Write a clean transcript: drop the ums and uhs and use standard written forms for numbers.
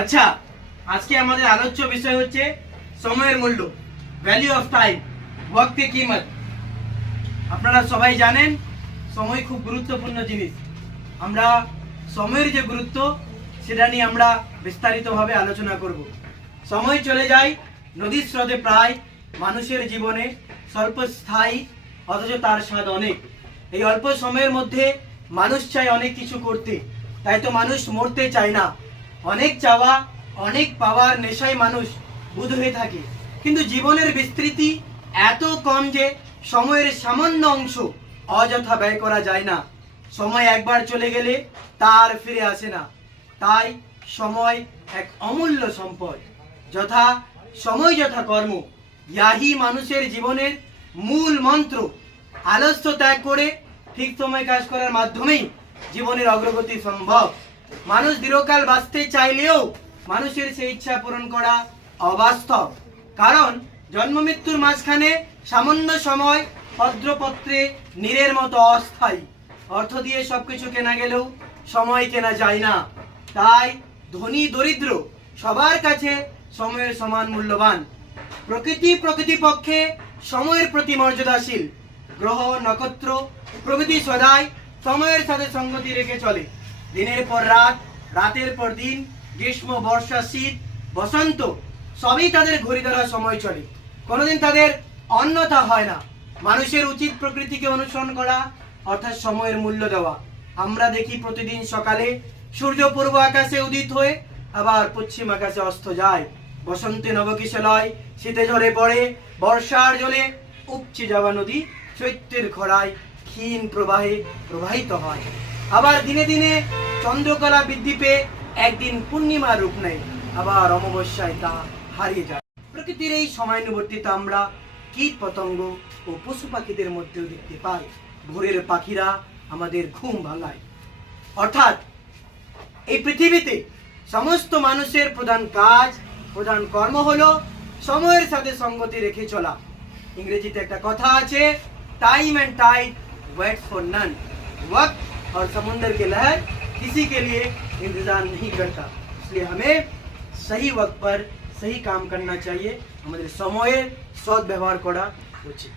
আচ্ছা, আজকে আমাদের আলোচ্য বিষয় হচ্ছে সময়ের মূল্য, ভ্যালু অফ টাইম, ওয়াক্তে কিমত। আপনারা সবাই জানেন সময় খুব গুরুত্বপূর্ণ জিনিস। আমরা সময়ের যে গুরুত্ব সেটা নিয়ে আমরা বিস্তারিতভাবে আলোচনা করব। সময় চলে যায় নদীর স্রোতে প্রায়, মানুষের জীবনে স্বল্পস্থায়ী, অথচ তার স্বাদ অনেক। এই অল্প সময়ের মধ্যে মানুষ চায় অনেক কিছু করতে, তাই তো মানুষ মরতে চায় না। অনেক চাওয়া, অনেক পাওয়ার নেশায় মানুষ বুঁদ হয়ে থাকে, কিন্তু জীবনের বিস্তৃতি এত কম যে সময়ের সামান্য অংশ অযথা ব্যয় করা যায় না। সময় একবার চলে গেলে তার ফিরে আসে না। তাই সময় এক অমূল্য সম্পদ। যথা সময় যথা কর্ম, ইয়াহি মানুষের জীবনের মূল মন্ত্র। আলস্য ত্যাগ করে ঠিক সময় কাজ করার মাধ্যমেই জীবনের অগ্রগতি সম্ভব। মানুষ দীর্ঘকাল বাঁচতে চাইলেও মানুষের সেই ইচ্ছা পূরণ করা অবাস্তব, কারণ জন্ম মৃত্যুর মাঝখানে সামান্য সময় পত্রপত্রে নীরের মতো অস্থায়ী। অর্থ দিয়ে সবকিছু কেনা গেলেও সময় কেনা যায় না। তাই ধনী দরিদ্র সবার কাছে সময়ের সমান মূল্যবান। প্রকৃতিপক্ষে সময়ের প্রতি মর্যাদাশীল। গ্রহ নক্ষত্র প্রভৃতি সদাই সময়ের সাথে সঙ্গতি রেখে চলে। দিনের পর রাত, রাতের পর দিন, গ্রীষ্ম, বর্ষা, শীত, বসন্ত সবই তাদের ঘড়ি ধরা সময় চলে। কোনোদিন তাদের অন্যথা হয় না। মানুষের উচিত প্রকৃতিকে অনুসরণ করা, অর্থাৎ সময়ের মূল্য দেওয়া। আমরা দেখি প্রতিদিন সকালে সূর্য পূর্ব আকাশে উদিত হয়ে আবার পশ্চিম আকাশে অস্ত যায়। বসন্তে নবকিশলয়, শীতে ঝরে পড়ে, বর্ষার জলে উপচে যাওয়া নদী চৈত্রের খরায় ক্ষীণ প্রবাহে প্রবাহিত হয়। আবার দিনে দিনে চন্দ্রকলা বৃদ্ধি পেয়ে একদিন পূর্ণিমার রূপ নেয়, আবার অমাবস্যায় তা হারিয়ে যায়। প্রকৃতির এই সময়ানুবর্তিতা আমরা কীট পতঙ্গ ও পশু পাখিদের মধ্যেও দেখতে পাই। ভোরের পাখিরা আমাদের ঘুম ভাঙায়। অর্থাৎ এই পৃথিবীতে সমস্ত মানুষের প্রধান কাজ, প্রধান কর্ম হলো সময়ের সাথে সঙ্গতি রেখে চলা। ইংরেজিতে একটা কথা আছে, time and tide waits for none. वक्त और समुंदर के लहर किसी के लिए इंतजार नहीं करता। इसलिए हमें सही वक्त पर सही काम करना चाहिए। हमारे समय सद्व्यवहार करा उचित।